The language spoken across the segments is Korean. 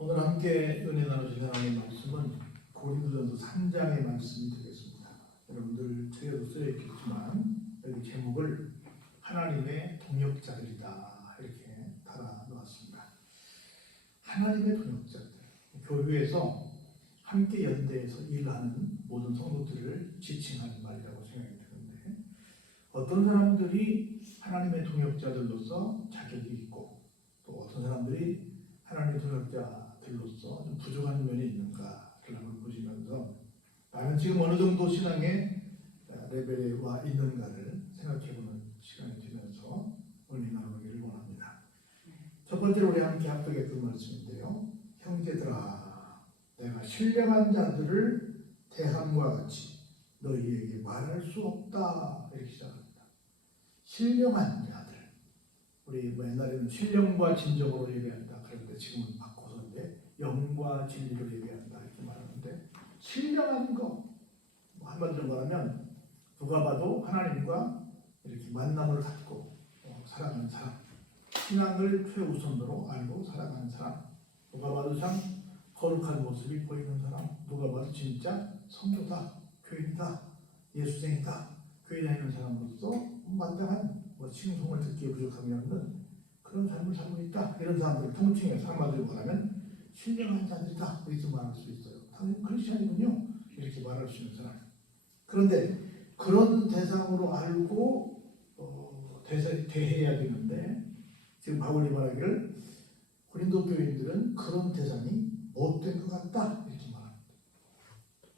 오늘 함께 은혜 나누신 하나님의 말씀은 고린도전서 3장의 말씀이 되겠습니다. 여러분들 책에도 쓰여 있겠지만 여기 제목을 하나님의 동역자들이다 이렇게 달아 놓았습니다. 하나님의 동역자들 교회에서 함께 연대해서 일하는 모든 성도들을 지칭하는 말이라고 생각이 드는데 어떤 사람들이 하나님의 동역자들로서 자격이 있고 또 어떤 사람들이 하나님의 동역자 들로서 좀 부족한 면이 있는가를 한번 보시면서 나는 지금 어느 정도 신앙의 레벨에 와 있는가를 생각해보는 시간이 되면서 은혜 나누기를 원합니다. 첫 번째로 우리 함께 합독했던 말씀인데요. 형제들아 내가 신령한 자들을 대함과 같이 너희에게 말할 수 없다 이렇게 시작합니다. 신령한 자들 우리 뭐 옛날에는 신령과 진정으로 얘기한다 그런데 지금은 영과 진리로 얘기한다 이렇게 말하는데 신령한 거뭐 한마디로 말하면 누가 봐도 하나님과 이렇게 만남을 갖고 어, 살아가는 사람 신앙을 최우선으로 알고 살아가는 사람 누가 봐도 참 거룩한 모습이 보이는 사람 누가 봐도 진짜 성도다 교인이다 예수생이다 교회 다니는 사람으로서 마땅한 뭐 칭송을 듣기에 부족함이 없는 그런 삶을 살고 있다. 이런 사람들을 통칭해서 한마디로 말하면 신령한 자들이다 이렇게 말할 수 있어요 당연히 크리스천이군요 이렇게 말할 수 있는 사람 그런데 그런 대상으로 알고 어, 대세, 대해야 되는데 지금 바울이 말하기를 고린도 교인들은 그런 대상이 못된 것 같다 이렇게 말합니다.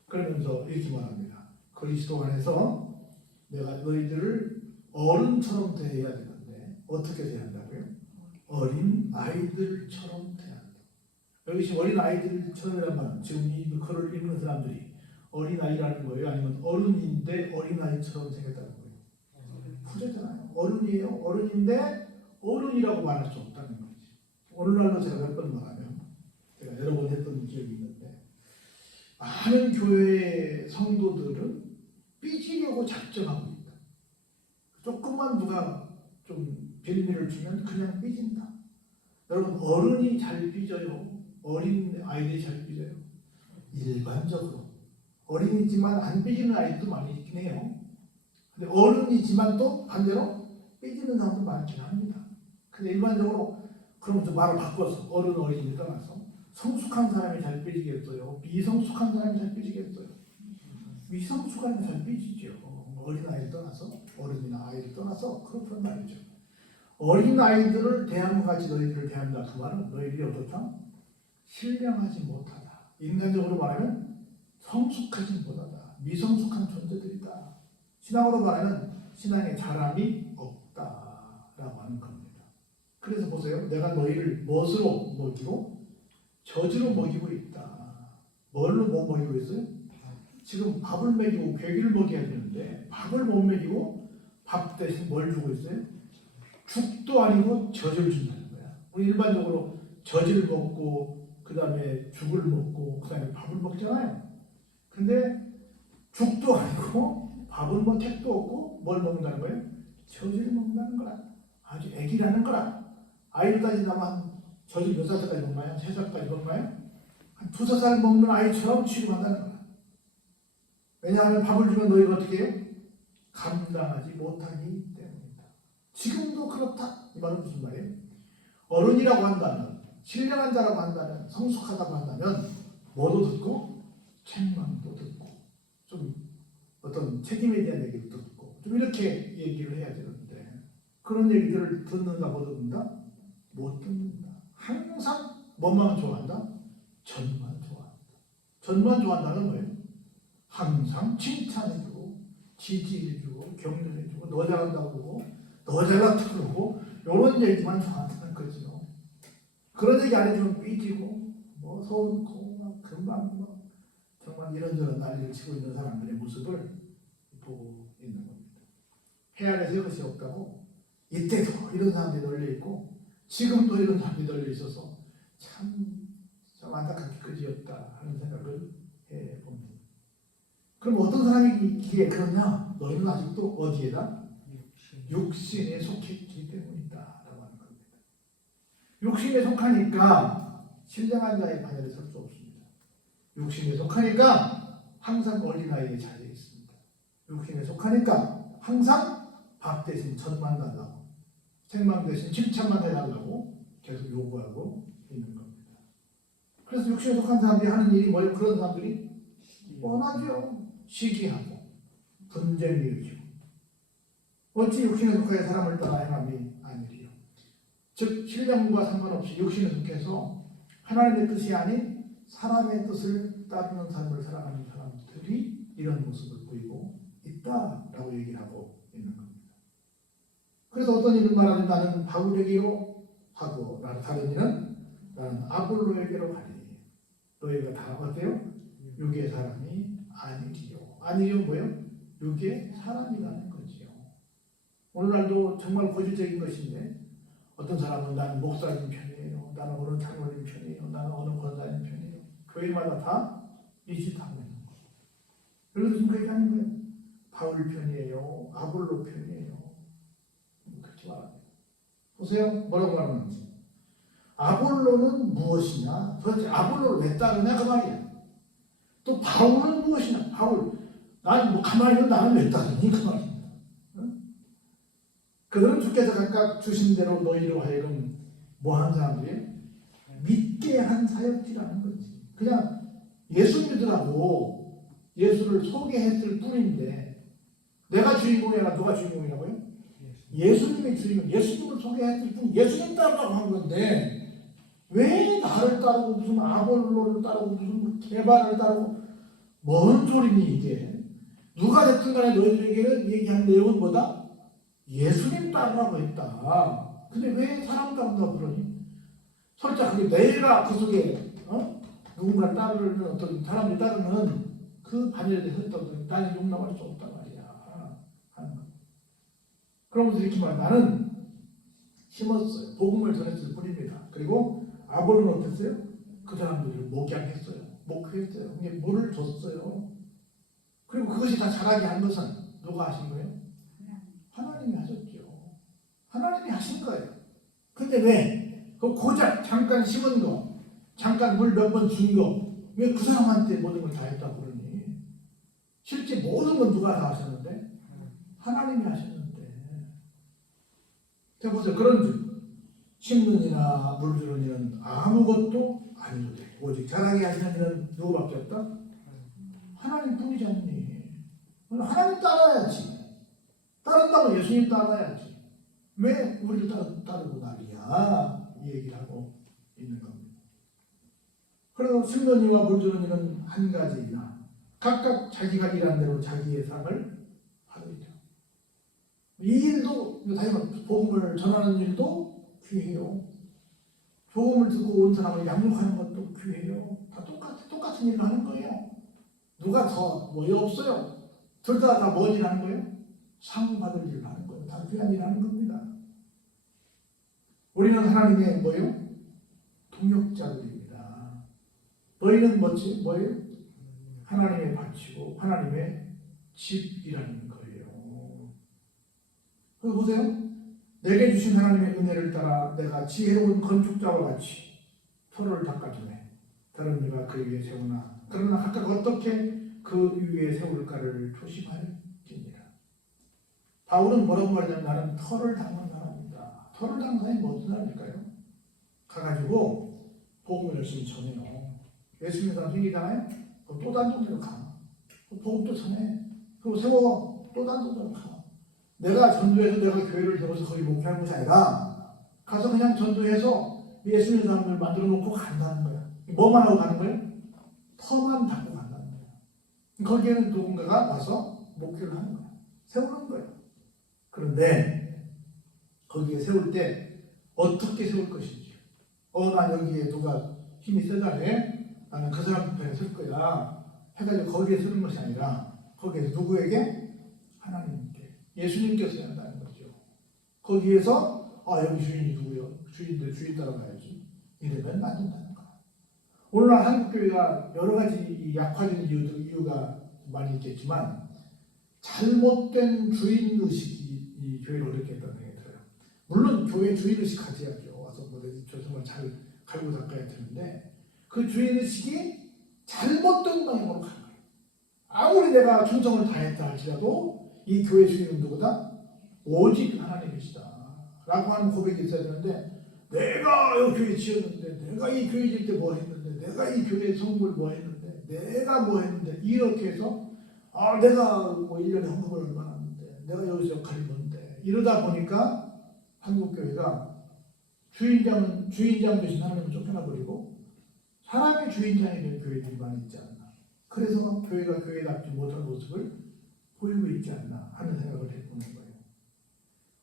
그러면서 이렇게 말합니다. 그리스도 안에서 내가 너희들을 어른처럼 대해야 되는데 어떻게 대한다고요? 어린 아이들처럼. 여기 지금 어린 아이들처럼이란 지금 이 글을 읽는 사람들이 어린 아이라는 거예요? 아니면 어른인데 어린 아이처럼 생겼다는 거예요? 후자잖아요. 어른이에요. 어른인데 어른이라고 말할 수 없다는 거지. 오늘날로 제가 몇 번 말하면 제가 여러 번 했던 기억이 있는데 많은 교회 성도들은 삐지려고 작정하고 있다. 조금만 누가 좀 빌미를 주면 그냥 삐진다. 여러분 어른이 잘 삐져요. 어린 아이들이 잘 삐져요. 일반적으로 어린이지만 안 삐지는 아이들도 많이 있긴 해요. 근데 어른이지만 또 반대로 삐지는 사람도 많긴 합니다. 근데 일반적으로 그럼 좀 말을 바꿔서 어른 어린이를 떠나서 성숙한 사람이 잘 삐지겠어요? 미성숙한 사람이 잘 삐지겠어요? 미성숙한 잘 삐지죠. 어린 아이를 떠나서 어른이나 아이를 떠나서 그렇단 말이죠. 어린 아이들을 대함과 같이 너희들을 대한다 그 말은 너희들이 어떻다? 신령하지 못하다. 인간적으로 말하면 성숙하지 못하다. 미성숙한 존재들이다. 신앙으로 말하면 신앙에 자람이 없다 라고 하는 겁니다. 그래서 보세요. 내가 너희를 무엇으로 먹이고 저주로 먹이고 있다. 뭘로 못 먹이고 있어요? 지금 밥을 먹이고 괴기를 먹여야 되는데 밥을 못 먹이고 밥 대신 뭘 주고 있어요? 죽도 아니고 젖을 준다는 거야. 우리 일반적으로 젖을 먹고 그 다음에 죽을 먹고 그 다음에 밥을 먹잖아요. 근데 죽도 아니고 밥은 뭐 택도 없고 뭘 먹는다는 거예요? 젖을 먹는다는 거라. 아주 애기라는 거라. 아이를 따지자면 젖을 몇 살까지 먹나요? 세 살까지 먹나요? 한 두세 살 먹는 아이처럼 취급한다는 거야. 왜냐하면 밥을 주면 너희가 어떻게 해요? 감당하지 못하기 때문이다. 지금도 그렇다. 이 말은 무슨 말이에요? 어른이라고 한다면, 신령한 자라고 한다면, 성숙하다고 한다면, 뭐도 듣고, 책망도 듣고, 좀 어떤 책임에 대한 얘기도 듣고, 좀 이렇게 얘기를 해야 되는데, 그런 얘기들을 듣는가 못 듣는다? 못 듣는다. 항상 뭐만 좋아한다? 전만 좋아한다. 전만 좋아한다는 거예요. 항상 칭찬해주고, 지지해주고, 격려해주고, 너 잘한다고 너 잘났다고 이런 얘기만 좋아한다는 거죠. 그런 얘기 안 해주면 삐지고, 뭐 서운고, 막 금방 뭐, 정말 이런저런 난리를 치고 있는 사람들의 모습을 보고 있는 겁니다. 해안에서 이것이 없다고, 이때도 이런 사람들이 널려 있고, 지금도 이런 사람이 널려 있어서 참, 참 안타깝게 그지없다 하는 생각을 해 봅니다. 그럼 어떤 사람이 기에 그러냐? 너희는 아직도 어디에다? 육신에 속했기 때문이다. 육신에 속하니까 신령한 자의 반열에 설 수 없습니다. 육신에 속하니까 항상 어린 아이의 자리에 있습니다. 육신에 속하니까 항상 밥 대신 젖만 달라고 생망 대신 칭찬만 해달라고 계속 요구하고 있는 겁니다. 그래서 육신에 속한 사람들이 하는 일이 뭐예요? 그런 사람들이 뻔하죠. 시기하고 분쟁 일으키고 어찌 육신에 속하여 사람을 따라 행함이. 즉 신령과 상관없이 육신에 속해서 하나님의 뜻이 아닌 사람의 뜻을 따르는 삶을 살아가는 사람들이 이런 모습을 보이고 있다라고 얘기를 하고 있는 겁니다. 그래서 어떤 일을 말하는 나는 바울에게로 하고 다른 일은 나는 아볼로에게로 가리. 너희가 다 어때요? 육의 사람이 아니리요. 아니요 뭐요? 육의 사람이라는 거지요. 오늘날도 정말 고질적인 것인데 어떤 사람은 나는 목사님 편이에요. 나는 어느 장로님 편이에요. 나는 어느 권사님 편이에요. 교회마다 다 있는 거예요. 그래서 지금 그렇게 하는 거예요. 바울 편이에요. 아볼로 편이에요. 그렇게 말합니다. 보세요. 뭐라고 말하는지. 아볼로는 무엇이냐? 도대체 아볼로를 왜 따르냐? 그 말이야. 또 바울은 무엇이냐? 바울. 난 뭐 가만히 있는 나는 왜 따르니? 그. 응? 그들은 주께서 각각 주신 대로 너희로 하여금 뭐 하는 사람들이 믿게 한 사역지라는 거지. 그냥 예수 믿으라고 예수를 소개했을 뿐인데 내가 주인공이라 누가 주인공이라고요? 예수님이 주인공, 예수님을 소개했을 뿐, 예수님 따르라고 한 건데 왜 나를 따르고 무슨 아볼로를 따르고 무슨 개발을 따르고 뭔 소리니 이게? 누가 됐든 간에 너희들에게는 얘기한 내용은 뭐다? 예수님 따르라고 했다. 근데 왜 사람 따른다고 그러니? 솔직하게 내가 그 속에 어? 누군가를 따르는 어떤 사람이 따르는 그 반열에 대해서 나는 용납할 수 없단 말이야. 그러면서 이렇게 말 나는 심었어요. 복음을 전했을 뿐입니다. 그리고 아볼로는 어땠어요? 그 사람들을 목양했어요. 목회했어요. 물을 줬어요. 그리고 그것이 다 자라게 한 것은 누가 하신 거예요? 하나님이 하셨죠. 하나님이 하신 거예요. 근데 왜? 그 고작 잠깐 심은 거, 잠깐 물 몇 번 준 거, 왜 그 사람한테 모든 걸 다 했다고 그러니? 실제 모든 건 누가 다 하셨는데? 하나님이 하셨는데. 자, 보세요. 그런 줄. 심는 이나 물 주는 이는 아무것도 아니오되 오직 자라게 하시는 이는 누구밖에 없다? 하나님 뿐이지 않니? 하나님 따라야지. 따른다고 예수님 따라야지. 왜 우리를 따, 따르고 난리야? 이 얘기를 하고 있는 겁니다. 그래서 승건이와 물주는 이는 한 가지이나 각각 자기가 일한 대로 자기의 상을 받으리라. 이 일도 말해 복음을 전하는 일도 귀해요. 복음을 듣고 온 사람을 양육하는 것도 귀해요. 다 똑같 똑같은 일을 하는 거예요. 누가 더 뭐에 없어요. 둘 다 다뭔 일 하는 거예요? 상 받을 일을 하는 거예요. 다 귀한 일 하는 겁니다. 우리는 하나님의 뭐예요? 동역자들입니다. 너희는 뭐지? 뭐예요? 하나님의 바치고 하나님의 집이라는 거예요. 보세요. 내게 주신 하나님의 은혜를 따라 내가 지혜로운 건축자와 같이 터를 닦아주네. 다른 이가 그 위에 세우나 그러나 각각 어떻게 그 위에 세울까를 조심하였습니다. 바울은 뭐라고 말하냐면 나는 터를 닦는 사람이다. 터를 닦는 사람이 무슨 사람일까요? 가가지고 복음을 열심히 전해요. 예수 믿는 사람 생기잖아요? 또 다른 데로 가. 복음 또 전해. 그리고 세워. 또 다른 데로 가. 내가 전도해서 내가 교회를 세워서 거기 목회하는 것이 아니라 가서 그냥 전도해서 예수 믿는 사람들 만들어 놓고 간다는 거야. 뭐만 하고 가는 거예요? 터만 닦고 간다는 거야. 거기에는 누군가가 와서 목회를 하는 거야. 세우는 거야. 그런데 거기에 세울 때 어떻게 세울 것인지. 어, 나 여기에 누가 힘이 세다네. 나는 그 사람 편에 설 거야. 해가지고 거기에 서는 것이 아니라 거기에서 누구에게? 하나님께. 예수님께서 해야 한다는 거죠. 거기에서 아 여기 주인이 누구요? 주인인데 주인 따라가야지. 이러면 안 된다는 거야. 오늘날 한국 교회가 여러 가지 이 약화된 이유가 많이 있겠지만 잘못된 주인 의식이 이 교회를 어렵게 했다는 생각이 들어요. 물론 교회 주인 의식 가져야죠. 와서 뭐 정말 잘 갈고 닦아야 되는데 그 주인의식이 잘못된 방향으로 간 거예요. 아무리 내가 충성을 다했다 할지라도 이 교회 주인은 누구다? 오직 하나님이시다. 라고 하는 고백이 있어야 되는데 내가 이 교회 지었는데 내가 이 교회 질때뭐 했는데 내가 이 교회 성물 뭐 했는데 내가 뭐 했는데 이렇게 해서 아 내가 뭐 1년에 헌금을 얼마나 하는데 내가 여기서 역할이 뭔데 이러다 보니까 한국교회가 주인장 주인장 대신 하나님을 쫓겨나버리고 사람의 주인장이 된 교회들이 많이 있지 않나 그래서 교회가 교회답지 못한 모습을 보이고 있지 않나 하는 생각을 해보는 거예요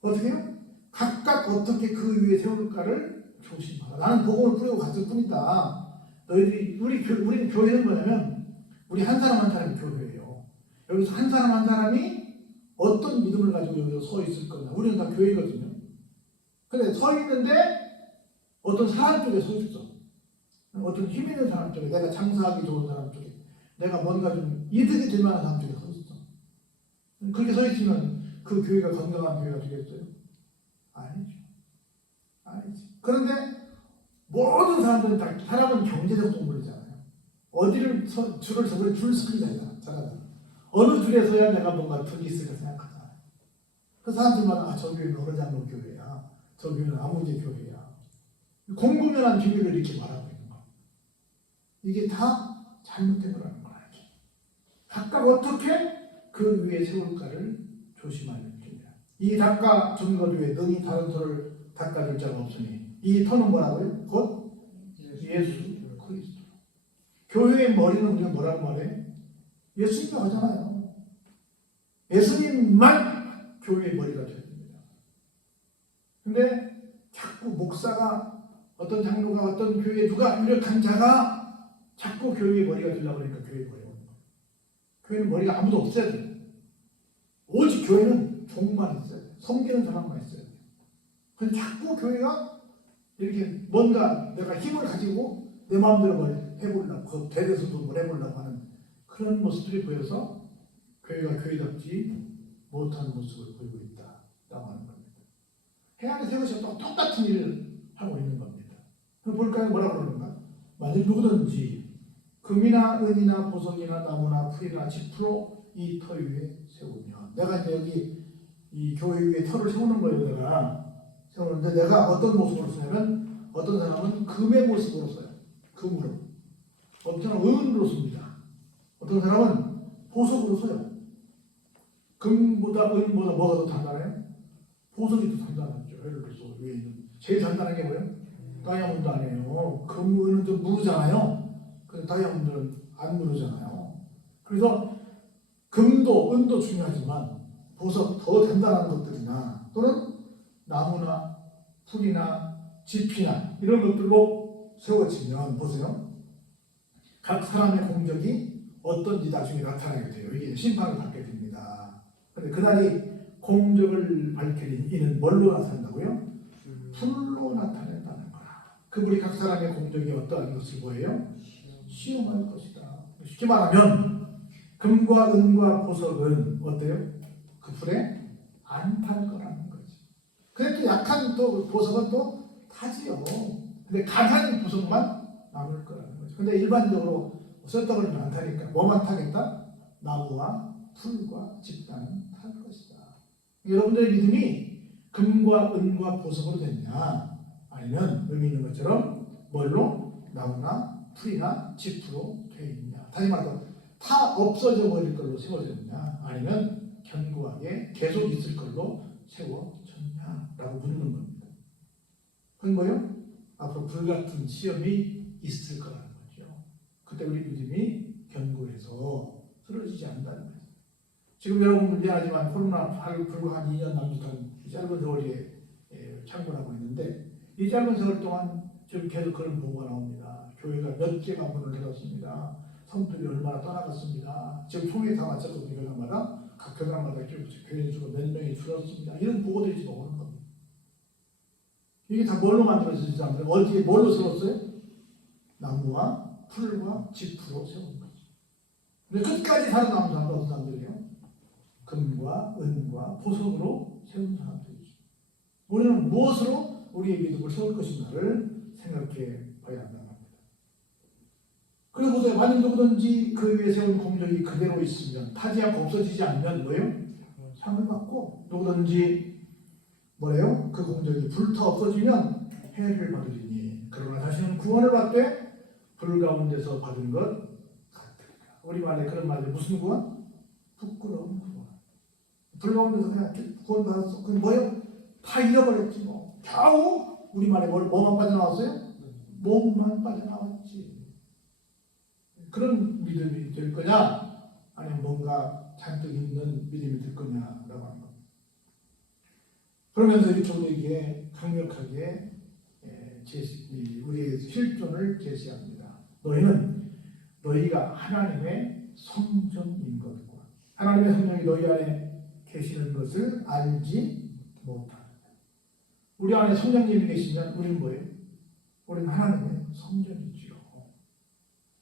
어떻게 요? 각각 어떻게 그 위에 세울까를 조심하라. 나는 복음을 뿌리고 갔을 뿐이다. 너희들이 우리 교, 우리는 교회는 뭐냐면 우리 한 사람 한 사람이 교회예요. 여기서 한 사람 한 사람이 어떤 믿음을 가지고 여기서 서 있을 거냐. 우리는 다 교회거든요. 근데 서 있는데 어떤 사람 쪽에 서 있어. 어떤 힘 있는 사람 쪽에 내가 장사하기 좋은 사람 쪽에 내가 뭔가 좀 이득이 될 만한 사람 쪽에 서 있어. 그렇게 서 있으면 그 교회가 건강한 교회가 되겠어요? 아니죠. 아니지. 그런데 모든 사람들은 다 사람은 경제적 동물이잖아요. 어디를 서, 줄을 서고 줄 서기잖아요. 사람들. 어느 줄에 서야 내가 뭔가 득이 있을 까 생각하잖아요. 그 사람들마다 아, 저 교회는 어느 장로 교회야. 저 교회는 아무개 교회야. 공공연한 비밀을 이렇게 말하고 있는 거. 이게 다 잘못된 거라는 걸 알죠. 각각 어떻게 그 위에 세울까를 조심하는 중이다. 이 닦아 준것 외에 능히 다른 터를 닦아줄 자가 없으니 이 터는 뭐라고요? 곧 예수 그리스도. 교회의 머리는 우리가 뭐라고 말해? 예수님이 하잖아요. 예수님만 교회의 머리가 되야 됩니다. 근데 자꾸 목사가 어떤 장로가 어떤 교회에 누가 유력한 자가 자꾸 교회의 머리가 되려고 그러니까 교회의 머리가 오는 거예요. 교회는 머리가 아무도 없어야 돼요. 오직 교회는 종만 있어야 돼요. 섬기는 사람만 있어야 돼요. 그래서 자꾸 교회가 이렇게 뭔가 내가 힘을 가지고 내 마음대로 뭘 해보려고, 그 대대수도 뭘 해보려고 그런 모습들이 보여서 교회가 교회답지 못한 모습을 보이고 있다라고 하는 겁니다. 해안에 또 똑같은 일을 하고 있는 겁니다. 그럼 볼까요? 뭐라고 그러는가? 만약 누구든지 금이나 은이나 보석이나 나무나 풀이나 지프로 이 터 위에 세우면 내가 이제 여기 이 교회 위에 터를 세우는 거예요 내가 세우는데 내가 어떤 모습으로 쓰냐면 어떤 사람은 금의 모습으로 써요 금으로 어떤 사람은 은으로 씁니다 어떤 사람은 보석으로 써요 금보다 은보다 뭐가 더 단단해요? 보석이 더 단단하죠 예를 들어서 위에 있는 제일 단단한 게 뭐예요? 다이아몬드 아니에요 금, 은은 좀 무르잖아요 근데 다이아몬드는 안 무르잖아요 그래서 금도 은도 중요하지만 보석 더 단단한 것들이나 또는 나무나 풀이나 지피나 이런 것들로 세워지면 보세요. 각 사람의 공적이 어떤지 나중에 나타나게 돼요. 이게 심판을 받게 됩니다. 근데 그날이 공적을 밝힐 이는 뭘로 나타난다고요? 풀로 나타낸다는 거라. 그분이 각 사람의 공적이 어떠한 것을 보여요? 시험할 것이다. 쉽게 말하면 금과 은과 보석은 어때요? 그 풀에 안 탈 거라는 거지. 근데 또 약한 또 보석은 또 타지요. 근데 강한 보석만 남을 거라는 거지. 근데 일반적으로 안 타니까 뭐만 타겠다? 나무와 풀과 집단은 탈 것이다. 여러분들의 믿음이 금과 은과 보석으로 됐냐? 아니면 여기 있는 것처럼 뭘로? 나무나 풀이나 짚으로 돼 있냐? 다시 말해서 다 없어져 버릴 걸로 세워졌냐? 아니면 견고하게 계속 있을 걸로 세워졌냐 라고 묻는 겁니다. 그건 뭐예요? 앞으로 불같은 시험이 있을 거라는. 그때 우리 믿음이 견고해서 쓰러지지 않는다는 거죠. 지금 여러분 미안하지만 코로나 불과 한 2년 남짓한 이 짧은 세월에 예, 창궐하고 있는데 이 짧은 세월 동안 지금 계속 그런 보고가 나옵니다. 교회가 몇 개가 문을 닫았습니다. 성도들이 얼마나 떠나갔습니다. 지금 총회 다 마쳤거든요. 교단마다 각 교단마다 교인 수가 몇 명이 줄었습니다. 이런 보고들이 지금 오는 겁니다. 이게 다 뭘로 만들어지지 않나요? 어디에 뭘로 세웠어요? 나무와 풀과 짚으로 세운 거죠. 근데 끝까지 살아남은 사람은 어떤 사람들이에요? 금과 은과 보석으로 세운 사람들이죠. 우리는 무엇으로 우리의 믿음을 세울 것인가를 생각해 한다는 겁니다. 그래서 보세요. 만약 누구든지 그 위에 세운 공적이 그대로 있으면 타지 않고 없어지지 않으면 뭐예요? 상을 받고 누구든지 뭐래요? 그 공적이 불타 없어지면 해를 받으리니 그러나 자신은 구원을 받되 불 가운데서 받은 것 같으리라. 우리 말에 그런 말이 무슨 구원? 부끄러운 구원. 불 가운데서 그냥 구원 받았어. 그게 뭐예요? 다 잃어버렸지 뭐. 겨우 우리 말에 뭘 뭐만 빠져나왔어요? 몸만 빠져나왔지. 그런 믿음이 될 거냐? 아니면 뭔가 잔뜩 있는 믿음이 될 거냐라고 하는 겁니다. 그러면서 우리에게 강력하게 예, 우리의 실존을 제시합니다. 너희는 너희가 하나님의 성전인 것과 하나님의 성령이 너희 안에 계시는 것을 알지 못한다. 우리 안에 성령님이 계시면 우리는 뭐예요? 우리는 하나님의 성전이지요.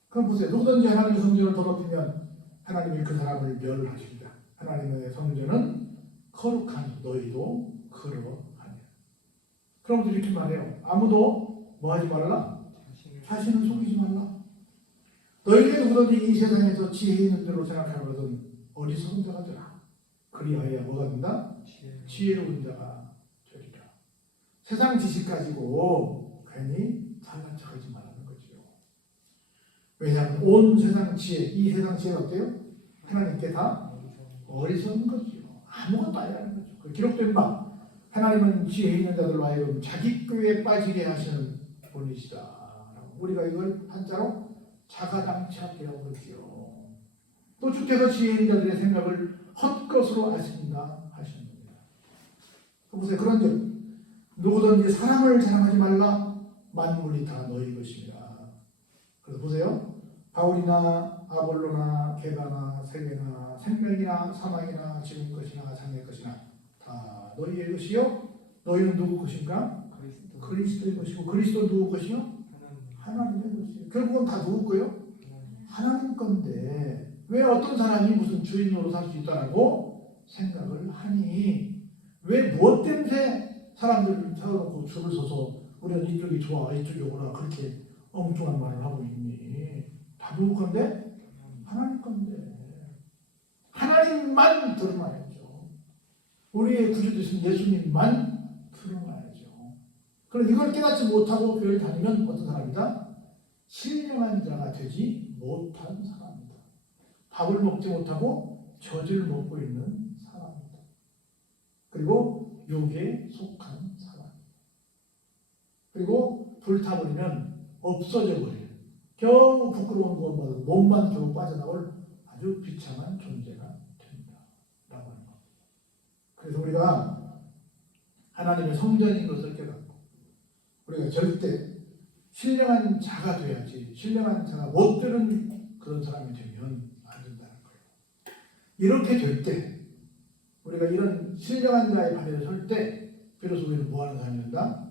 그럼 보세요. 누구든지 하나님의 성전을 더럽히면 하나님이 그 사람을 멸하십니다. 하나님의 성전은 거룩하니 너희도 그러하니. 그럼 이렇게 말해요. 아무도 뭐 하지 말라? 자신을 속이지 말라. 너희에게 누구든지 이 세상에서 지혜 있는 대로 생각하거든 어리석은 자가 되라. 그리하여 뭐가 된다? 지혜로운 자가 되리라. 세상 지식 가지고 괜히 잘난 척하지 말라는 거지요. 왜냐하면 온 세상 지혜, 이 세상 지혜가 어때요? 하나님께 다 어리석은 거지요. 아무것도 아니라는 거죠. 그 기록된 바 하나님은 지혜 있는 자들로 하여금 자기 꾀에 빠지게 하시는 분이시다. 우리가 이걸 한자로 자가당착이라고 그러지요. 또 주께서 지혜 있는 자들의 생각을 헛것으로 아신다 하십니다. 보세요. 그런즉 누구든지 사람을 자랑하지 말라 만물이 다 너희 것입니다. 그래서 보세요. 바울이나 아볼로나 게바나 세계나 생명이나 사망이나 지금 것이나 장래 것이나 다 너희의 것이요. 너희는 누구 것인가? 그리스도의 것이고 그리스도 누구 것이요? 하나님의 것이요. 결국은 다 누구 거요? 하나님 건데 왜 어떤 사람이 무슨 주인으로 살 수 있다고 생각을 하니 왜 무엇 때문에 사람들을 세워놓고 줄을 서서 우리는 이쪽이 좋아 이쪽이 오라 그렇게 엉뚱한 말을 하고 있니 다 누구 건데? 하나님 건데 하나님만 드러나야죠 우리의 구주 되신 예수님만 드러나야죠 그럼 이걸 깨닫지 못하고 교회를 다니면 어떤 사람이다? 신령한 자가 되지 못한 사람이다 밥을 먹지 못하고 젖을 먹고 있는 사람이다. 그리고 욕에 속한 사람. 그리고 불타버리면 없어져 버려요. 겨우 부끄러운 것마다 몸만 겨우 빠져나올 아주 비참한 존재가 됩니다. 라고 하는 겁니다. 그래서 우리가 하나님의 성전인 것을 깨닫고 우리가 절대 신령한 자가 돼야지 신령한 자가 못 되는 그런 사람이 되면 안 된다는 거예요. 이렇게 될 때 우리가 이런 신령한 자의 반열에 설 때 비로소 우리는 뭐 하는 사람이 된다?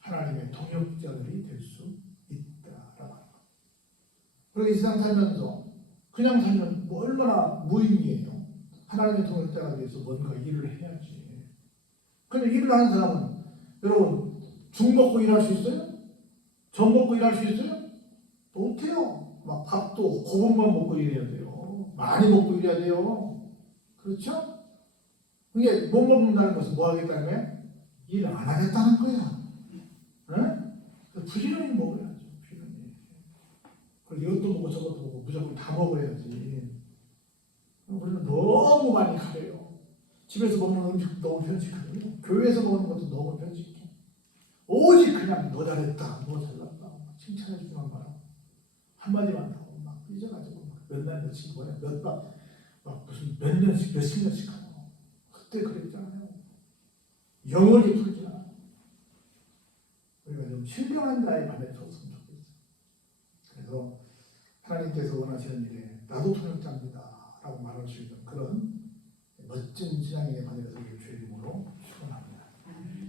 하나님의 동역자들이 될 수 있다라고 하는 거예요. 그리고 이 세상 살면서 그냥 살면 뭐 얼마나 무의미해요. 하나님의 동역자가 돼서 뭔가 일을 해야지. 근데 일을 하는 사람은 여러분 죽 먹고 일할 수 있어요? 젖 먹고 일할 수 있어요? 못해요. 막 밥도 고분만 먹고 일해야 돼요. 많이 먹고 일해야 돼요. 그렇죠? 이게 못 먹는다는 것은 뭐 하겠다는 거야? 일 안 하겠다는 거야. 응? 부지런히 먹어야죠. 부지런히. 그리고 이것도 먹고 저것도 먹고 무조건 다 먹어야지. 우리는 너무 많이 가려요. 집에서 먹는 음식 너무 편식하고요. 교회에서 먹는 것도 너무 편식해. 오직 그냥 너 잘했다, 너 잘났다, 칭찬해 주기만 봐라. 한마디만 하고 막 삐져가지고 몇날 며칠 뭐야, 몇 박 막 무슨 몇 년씩 몇십 년씩 하고 그때 그랬잖아요. 영원히 풀지 않아. 우리가 좀 신령한 반에 섰으면 좋겠어요. 그래서 하나님께서 원하시는 일에 나도 통역자입니다 라고 말할 수 있는 그런 멋진 신앙인의 반에 서길 주의 이름으로